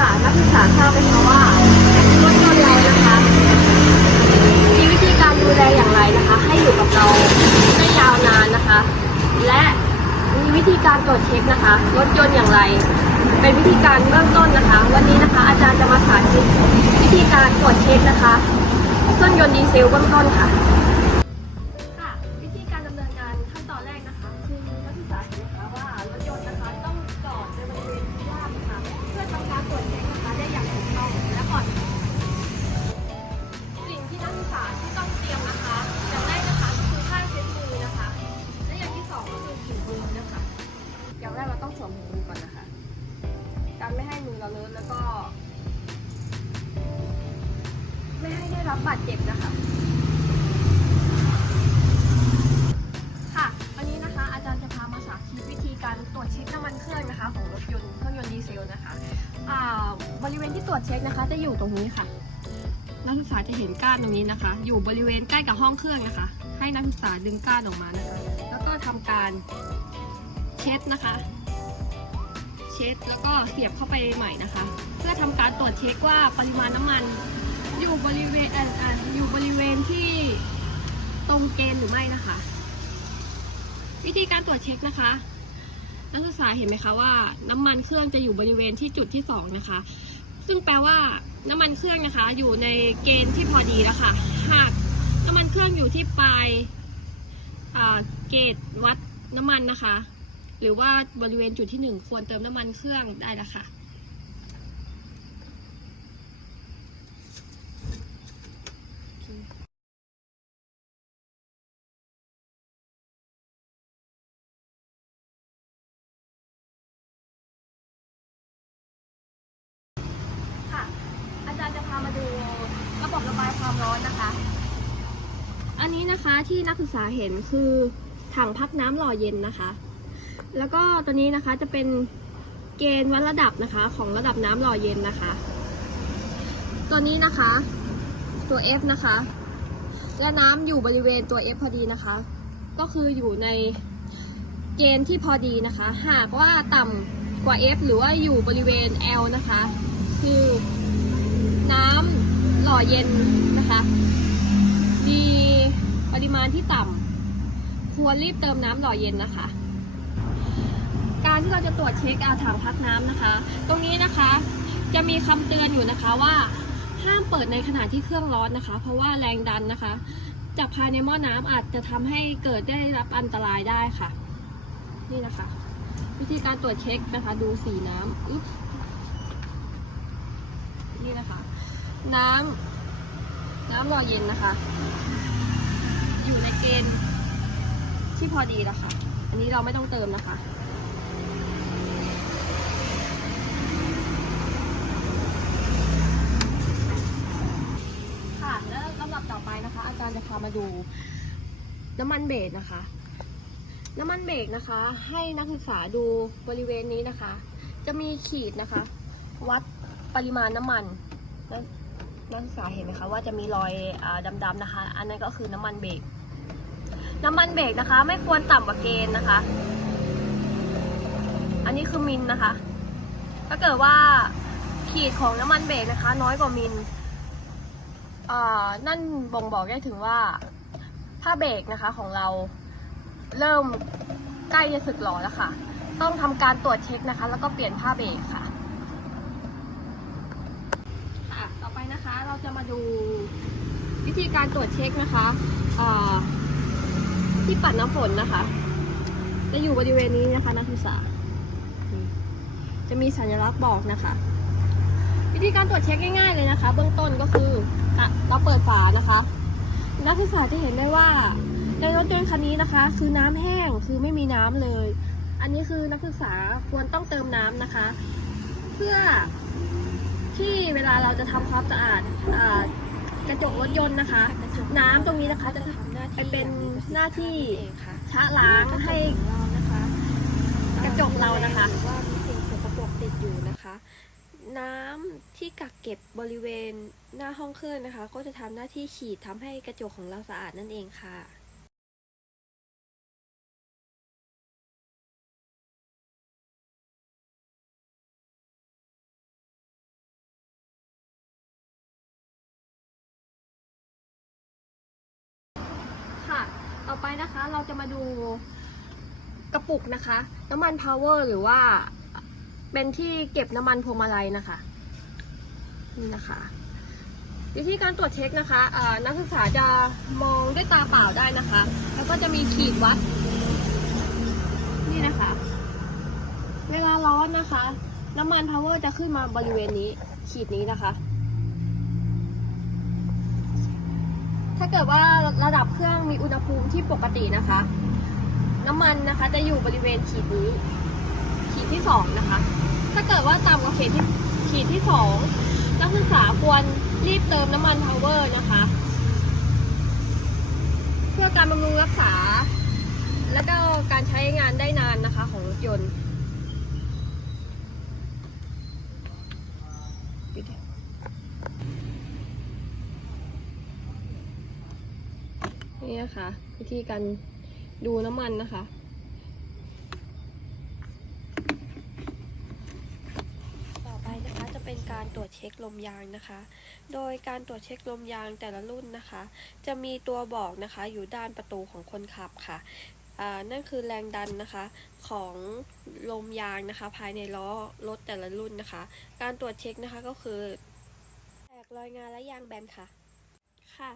ค่ะนักศึกษาทราบไหมคะว่ารถยนต์เรานะคะ มีวิธีการดูแลอย่างไรนะคะ ให้อยู่กับเราได้ยาวนานนะคะ และมีวิธีการตรวจเช็คนะคะรถยนต์อย่างไร เป็นวิธีการเบื้องต้นนะคะ วันนี้นะคะ อาจารย์จะมาสาธิตวิธีการตรวจเช็คนะคะเครื่องยนต์ดีเซลเบื้องต้นค่ะ ช็คน้ำมันเครื่องนะคะของรถยนต์เครื่องยนต์ดีเซลนะคะอ่าบริเวณที่ตรวจเช็คนะคะ จะอยู่ตรงนี้ค่ะ นักศึกษาจะเห็นก้านตรงนี้นะคะ อยู่บริเวณใกล้กับห้องเครื่องนะคะ ให้นักศึกษาดึงก้านออกมานะคะ แล้วก็ทำการเช็ดนะคะ เช็ดแล้วก็เสียบเข้าไปใหม่นะคะ เพื่อทำการตรวจเช็คว่าปริมาณน้ำมันอยู่บริเวณออ่าอยู่บริเวณที่ตรงเกณฑ์หรือไม่นะคะ วิธีการตรวจเช็คนะคะ นักศึกษาเห็นไหมคะว่าน้ำมันเครื่องจะอยู่บริเวณที่จุดที่สองนะคะ ซึ่งแปลว่าน้ำมันเครื่องนะคะอยู่ในเกณฑ์ที่พอดีแล้วค่ะหากน้ำมันเครื่องอยู่ที่ปลายเกจวัดน้ำมันนะคะ หรือว่าบริเวณจุดที่หนึ่งควรเติมน้ำมันเครื่องได้แล้วค่ะค่ะ อาจารย์จะพามาดูระบบระบายความร้อนนะคะ อั นะคะที่นักศึกษาเห็นคือถังพักน้ำหล่อเย็นนะคะ แล้วก็ตัวนี้นะคะจะเป็นเกณฑ์วัดระดับนะคะของระดับน้ำหล่อเย็นนะคะ ตัวนี้นะคะตัว F นะคะ และน้ำอยู่บริเวณตัว F พอดีนะคะ ก็คืออยู่ในเกณฑ์ที่พอดีนะคะ หากว่าต่ำกว่า F หรือว่าอยู่บริเวณ L นะคะ คือน้ำหล่อเย็นนะคะ มี ปริมาณที่ต่ำควรรีบเติมน้ำหล่อเย็นนะคะ การที่เราจะตรวจเช็คอาถังพักน้ำนะคะ ตรงนี้นะคะจะมีคำเตือนอยู่นะคะว่าห้ามเปิดในขณะที่เครื่องร้อนนะคะ เพราะว่าแรงดันนะคะ จากภายในหม้อน้ำอาจจะทำให้เกิดได้รับอันตรายได้ค่ะ นี่นะคะ วิธีการตรวจเช็คนะคะดูสีน้ำอึ๊บนี่นะคะ น้ำน้ำหล่อเย็นนะคะ อยู่ในเกณฑ์ที่พอดีแล้วค่ะอันนี้เราไม่ต้องเติมนะคะ ค่ะ แล้วลำดับต่อไปนะคะ อาจารย์จะพามาดูน้ำมันเบรกนะคะ น้ำมันเบรกนะคะ ให้นักศึกษาดูบริเวณนี้นะคะ จะมีขีดนะคะ วัดปริมาณน้ำมันนักศึกษาเห็นไหมคะว่าจะมีรอยอดำๆนะคะ อันนั้นก็คือน้ำมันเบรก น้ำมันเบรกนะคะ ไม่ควรต่ำกว่าเกณฑ์นะคะ อันนี้คือมิลนะคะ ถ้าเกิดว่าขีดของน้ำมันเบรกนะคะ น้อยกว่ามิลอ่านั่นบ่งบอกได้ถึงว่าผ้าเบรกนะคะของเราเริ่มใกล้จะสึกหรอแล้วค่ะ ต้องทำการตรวจเช็คนะคะ แล้วก็เปลี่ยนผ้าเบรกค่ะ ค่ะ ต่อไปนะคะเราจะมาดูวิธีการตรวจเช็คนะคะอ่า ที่ปัดน้ำฝนนะคะ จะอยู่บริเวณนี้นะคะนักศึกษา จะมีสัญลักษณ์บอกนะคะ วิธีการตรวจเช็คง่ายๆเลยนะคะ เบื้องต้นก็คือเราเปิดฝานะคะ นักศึกษาจะเห็นได้ว่าในรถยนต์คันนี้นะคะ คือน้ำแห้งคือไม่มีน้ำเลย อันนี้คือนักศึกษาควรต้องเติมน้ำนะคะ เพื่อที่เวลาเราจะทำความสะอาดอกระจกรถยนต์นะคะ น้ำตรงนี้นะคะจะ เป็นหน้าที่เองค่ะชะล้างให้ของเรานะคะกระจกเรานะคะหรือว่ามีสิ่งสกปรกติดอยู่นะคะ น้ำที่กักเก็บบริเวณหน้าห้องเครื่องนะคะ ก็จะทำหน้าที่ฉีดทำให้กระจกของเราสะอาดนั่นเองค่ะ นะคะ เราจะมาดูกระปุกนะคะ น้ำมันพาวเวอร์หรือว่าเป็นที่เก็บน้ำมันพวงมาลัยนะคะ นี่นะคะ วิธีการตรวจเช็คนะคะนักศึกษาจะมองด้วยตาเปล่าได้นะคะ แล้วก็จะมีขีดวัด นี่นะคะ เวลาร้อนนะคะ น้ำมันพาวเวอร์จะขึ้นมาบริเวณนี้ขีดนี้นะคะ ถ้าเกิดว่าระดับเครื่องมีอุณหภูมิที่ปกตินะคะ น้ำมันนะคะจะอยู่บริเวณขีดนี้ ขีดที่สองนะคะ ถ้าเกิดว่าต่ำกว่าขีดที่ขีดที่สองนักศึกษาควรรีบเติมน้ำมันพาวเวอร์นะคะ เพื่อการบำรุงรักษา และก็การใช้งานได้นานนะคะของรถยนต์ปิดเถอะ นี่นะคะวิธีการดูน้ำมันนะคะ ต่อไปนะคะจะเป็นการตรวจเช็คลมยางนะคะ โดยการตรวจเช็คลมยางแต่ละรุ่นนะคะ จะมีตัวบอกนะคะอยู่ด้านประตูของคนขับค่ะนั่นคือแรงดันนะคะของลมยางนะคะ ภายในล้อรถแต่ละรุ่นนะคะ การตรวจเช็คนะคะก็คือแตกรอยงานและยางแบนค่ะค่ะ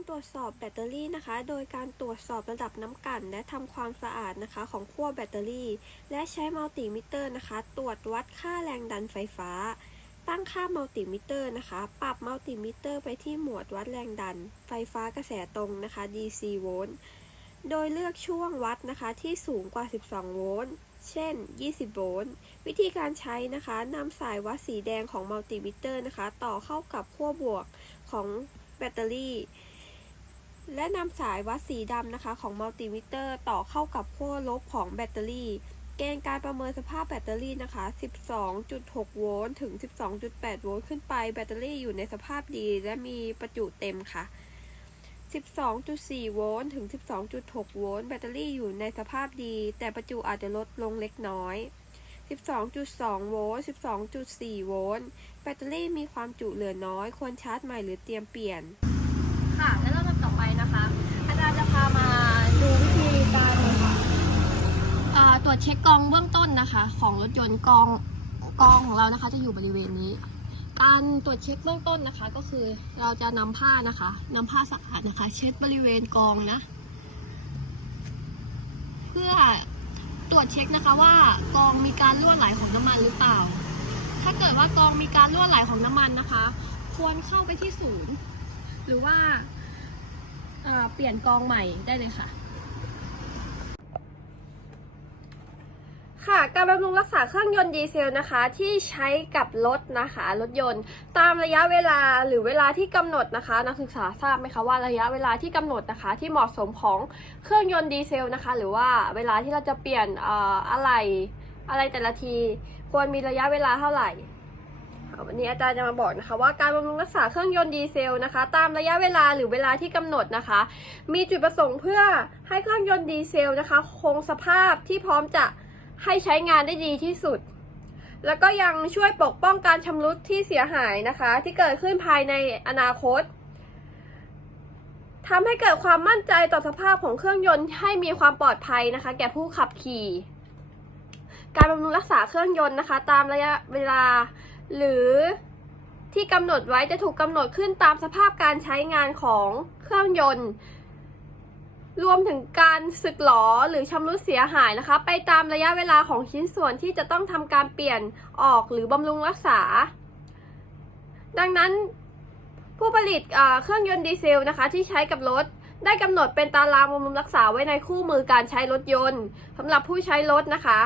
การตรวจสอบแบตเตอรี่นะคะ โดยการตรวจสอบระดับน้ำกัน และทำความสะอาดนะคะของขั้วแบตเตอรี่ และใช้มัลติมิเตอร์นะคะ ตรวจวัดค่าแรงดันไฟฟ้า ตั้งค่ามัลติมิเตอร์นะคะ ปรับมัลติมิเตอร์ไปที่หมวดวัดแรงดัน ไฟฟ้ากระแสตรงนะคะ DC โวลต์ โดยเลือกช่วงวัดนะคะที่สูงกว่า 12 โวลต์เช่น 20 โวลต์ วิธีการใช้นะคะ นำสายวัดสีแดงของมัลติมิเตอร์นะคะ ต่อเข้ากับขั้วบวกของแบตเตอรี่ และนำสายวัดสีดำนะคะของมัลติมิเตอร์ต่อเข้ากับขั้วลบของแบตเตอรี่ เกณฑ์การประเมินสภาพแบตเตอรี่นะคะ 12.6 โวลต์ถึง 12.8 โวลต์ขึ้นไป แบตเตอรี่อยู่ในสภาพดีและมีประจุเต็มค่ะ 12.4 โวลต์ถึง 12.6 โวลต์ แบตเตอรี่อยู่ในสภาพดี แต่ประจุอาจจะลดลงเล็กน้อย 12.2 โวลต์ 12.4 โวลต์ แบตเตอรี่มีความจุเหลือน้อย ควรชาร์จใหม่หรือเตรียมเปลี่ยน ค่ะแล้ว นะคะ อาจารย์จะพามาดูวิธีการอ่าตรวจเช็คกองเบื้องต้นนะคะ ของรถยนต์กองกองของเรานะคะ จะอยู่บริเวณนี้ การตรวจเช็คเบื้องต้นนะคะ ก็คือเราจะนำผ้านะคะนำผ้าสะอาดนะคะ เช็ดบริเวณกองนะ เพื่อตรวจเช็คนะคะว่ากองมีการรั่วไหลของน้ำมันหรือเปล่า ถ้าเกิดว่ากองมีการรั่วไหลของน้ำมันนะคะ ควรเข้าไปที่ศูนย์ หรือว่า เปลี่ยนกองใหม่ได้เลยค่ะ ค่ะการบำรุงรักษาเครื่องยนต์ดีเซลนะคะที่ใช้กับรถนะคะรถยนต์ ตามระยะเวลาหรือเวลาที่กำหนดนะคะ นักศึกษาทราบไหมคะว่าระยะเวลาที่กำหนดนะคะ ที่เหมาะสมของเครื่องยนต์ดีเซลนะคะ หรือว่าเวลาที่เราจะเปลี่ยนอออะไรอะไรแต่ละที ควรมีระยะเวลาเท่าไหร่ วันนี้อาจารย์จะมาบอกนะคะ ว่าการบำรุงรักษาเครื่องยนต์ดีเซลนะคะ ตามระยะเวลาหรือเวลาที่กำหนดนะคะ มีจุดประสงค์เพื่อให้เครื่องยนต์ดีเซลนะคะ คงสภาพที่พร้อมจะให้ใช้งานได้ดีที่สุด แล้วก็ยังช่วยปกป้องการชำรุดที่เสียหายนะคะ ที่เกิดขึ้นภายในอนาคตทำให้เกิดความมั่นใจต่อสภาพของเครื่องยนต์ให้มีความปลอดภัยนะคะ แก่ผู้ขับขี่ การบำรุงรักษาเครื่องยนต์นะคะ ตามระยะเวลา หรือที่กำหนดไว้จะถูกกำหนดขึ้นตามสภาพการใช้งานของเครื่องยนต์ รวมถึงการสึกหรอหรือชำรุดเสียหายนะคะ ไปตามระยะเวลาของชิ้นส่วนที่จะต้องทำการเปลี่ยนออกหรือบำรุงรักษา ดังนั้นผู้ผลิตเครื่องยนต์ดีเซลนะคะ ที่ใช้กับรถได้กำหนดเป็นตารางบำรุงรักษาไว้ในคู่มือการใช้รถยนต์สำหรับผู้ใช้รถนะคะ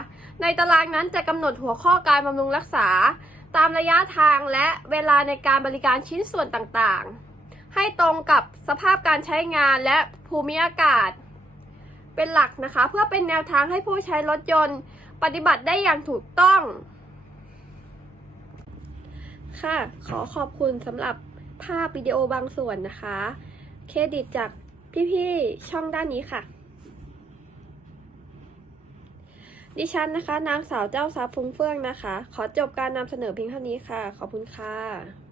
ในตารางนั้นจะกำหนดหัวข้อการบำรุงรักษา ตามระยะทางและเวลาในการบริการชิ้นส่วนต่างๆ ให้ตรงกับสภาพการใช้งานและภูมิอากาศ เป็นหลักนะคะ เพื่อเป็นแนวทางให้ผู้ใช้รถยนต์ ปฏิบัติได้อย่างถูกต้อง ค่ะ ขอขอบคุณสำหรับภาพวิดีโอบางส่วนนะคะ เครดิตจากพี่ๆ ช่องด้านนี้ค่ะ ดิฉันนะคะ นางสาวเจ้าทรัพย์ฟุ้งเฟื่องนะคะ ขอจบการนำเสนอเพียงเท่านี้ค่ะ ขอบคุณค่ะ